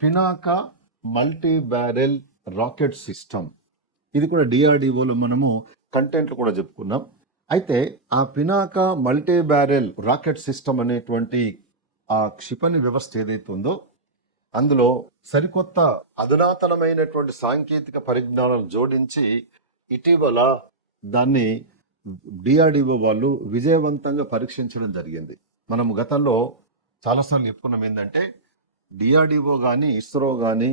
Pinaka multi barrel rocket system. ఇది కూడా డిఆర్డిఓలో మనము కంటెంట్లు కూడా చెప్పుకున్నాం. అయితే ఆ Pinaka multi barrel rocket system అనేటువంటి ఆ క్షిపణి వ్యవస్థ ఏదైతే ఉందో అందులో సరికొత్త అధునాతనమైనటువంటి సాంకేతిక పరిజ్ఞానాలను జోడించి ఇటీవల దాన్ని డిఆర్డిఓ వాళ్ళు విజయవంతంగా పరీక్షించడం జరిగింది. మనం గతంలో చాలాసార్లు చెప్పుకున్నాం ఏంటంటే డిఆర్డిఓ కానీ ఇస్రో కానీ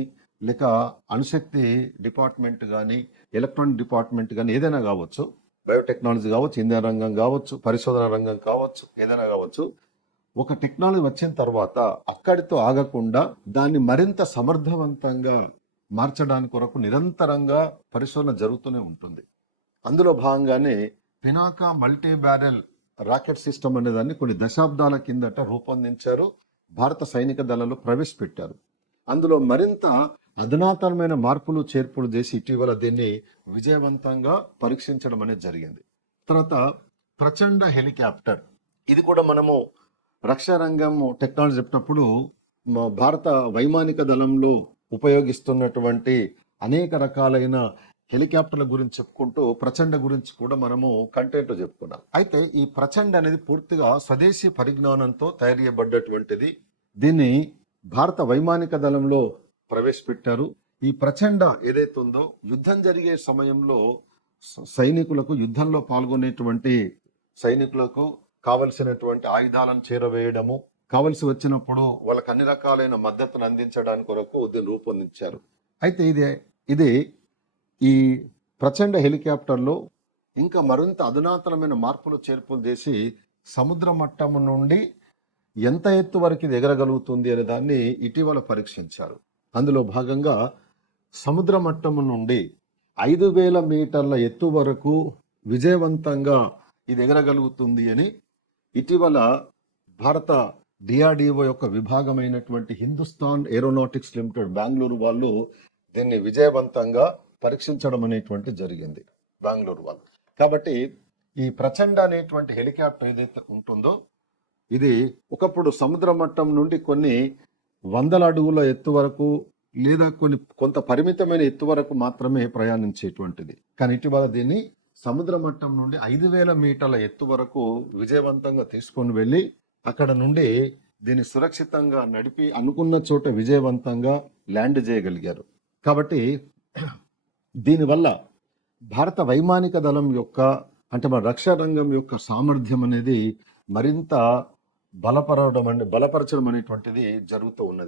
లేక అణుశక్తి డిపార్ట్మెంట్ కానీ ఎలక్ట్రానిక్ డిపార్ట్మెంట్ కానీ ఏదైనా కావచ్చు, బయోటెక్నాలజీ కావచ్చు, ఇంధన రంగం కావచ్చు, పరిశోధన రంగం కావచ్చు, ఏదైనా కావచ్చు, ఒక టెక్నాలజీ వచ్చిన తర్వాత అక్కడితో ఆగకుండా దాన్ని మరింత సమర్థవంతంగా మార్చడానికి కొరకు నిరంతరంగా పరిశోధన జరుగుతూనే ఉంటుంది. అందులో భాగంగానే Pinaka multi barrel rocket system అనే దాన్ని కొన్ని దశాబ్దాల కిందట రూపొందించారు, భారత సైనిక దళాలు ప్రవేశపెట్టారు. అందులో మరింత అధునాతనమైన మార్పులు చేర్పులు చేసి ఇటీవల దీన్ని విజయవంతంగా పరీక్షించడం అనేది జరిగింది. తర్వాత ప్రచండ హెలికాప్టర్, ఇది కూడా మనము రక్షణ రంగం టెక్నాలజీ చెప్పినప్పుడు భారత వైమానిక దళంలో ఉపయోగిస్తున్నటువంటి అనేక రకాలైన హెలికాప్టర్ల గురించి చెప్పుకుంటూ ప్రచండ గురించి కూడా మనము కంటెంట్ చెప్పుకున్నాం. అయితే ఈ ప్రచండ అనేది పూర్తిగా స్వదేశీ పరిజ్ఞానంతో తయారు చేయబడ్డటువంటిది. దీన్ని భారత వైమానిక దళంలో ప్రవేశపెట్టారు. ఈ ప్రచండ ఏదైతే ఉందో యుద్ధం జరిగే సమయంలో సైనికులకు, యుద్ధంలో పాల్గొనేటువంటి సైనికులకు కావలసినటువంటి ఆయుధాలను చేరవేయడము, కావలసి వచ్చినప్పుడు వాళ్ళకి అన్ని రకాలైన మద్దతును అందించడానికి కొరకు దీన్ని రూపొందించారు. అయితే ఇది ఈ ప్రచండ హెలికాప్టర్లో ఇంకా మరింత అధునాతనమైన మార్పులు చేర్పులు చేసి సముద్ర మట్టం నుండి ఎంత ఎత్తు వరకు ఇది ఎగరగలుగుతుంది అనే దాన్ని ఇటీవల పరీక్షించారు. అందులో భాగంగా సముద్ర మట్టం నుండి 5,000 మీటర్ల ఎత్తు వరకు విజయవంతంగా ఇది ఎగరగలుగుతుంది అని ఇటీవల భారత డిఆర్డిఓ యొక్క విభాగమైనటువంటి హిందుస్థాన్ ఏరోనాటిక్స్ లిమిటెడ్ బెంగళూరు వాళ్ళు దీన్ని విజయవంతంగా పరీక్షించడం అనేటువంటి జరిగింది, బెంగళూరు వాళ్ళు. కాబట్టి ఈ ప్రచండ అనేటువంటి హెలికాప్టర్ ఏదైతే ఉంటుందో ఇది ఒకప్పుడు సముద్ర మట్టం నుండి కొన్ని వందల అడుగుల ఎత్తు వరకు లేదా కొంత పరిమితమైన ఎత్తు వరకు మాత్రమే ప్రయాణించేటువంటిది. కానీ ఇటీవల దీన్ని సముద్ర మట్టం నుండి 5,000 మీటర్ల ఎత్తు వరకు విజయవంతంగా తీసుకొని వెళ్ళి అక్కడ నుండి దీన్ని సురక్షితంగా నడిపి అనుకున్న చోట విజయవంతంగా ల్యాండ్ చేయగలిగారు. కాబట్టి దీనివల్ల భారత వైమానిక దళం యొక్క అంటే మన రక్షణ రంగం యొక్క సామర్థ్యం అనేది మరింత బలపరచడం అనేటువంటిది జరుగుతూ ఉన్నది.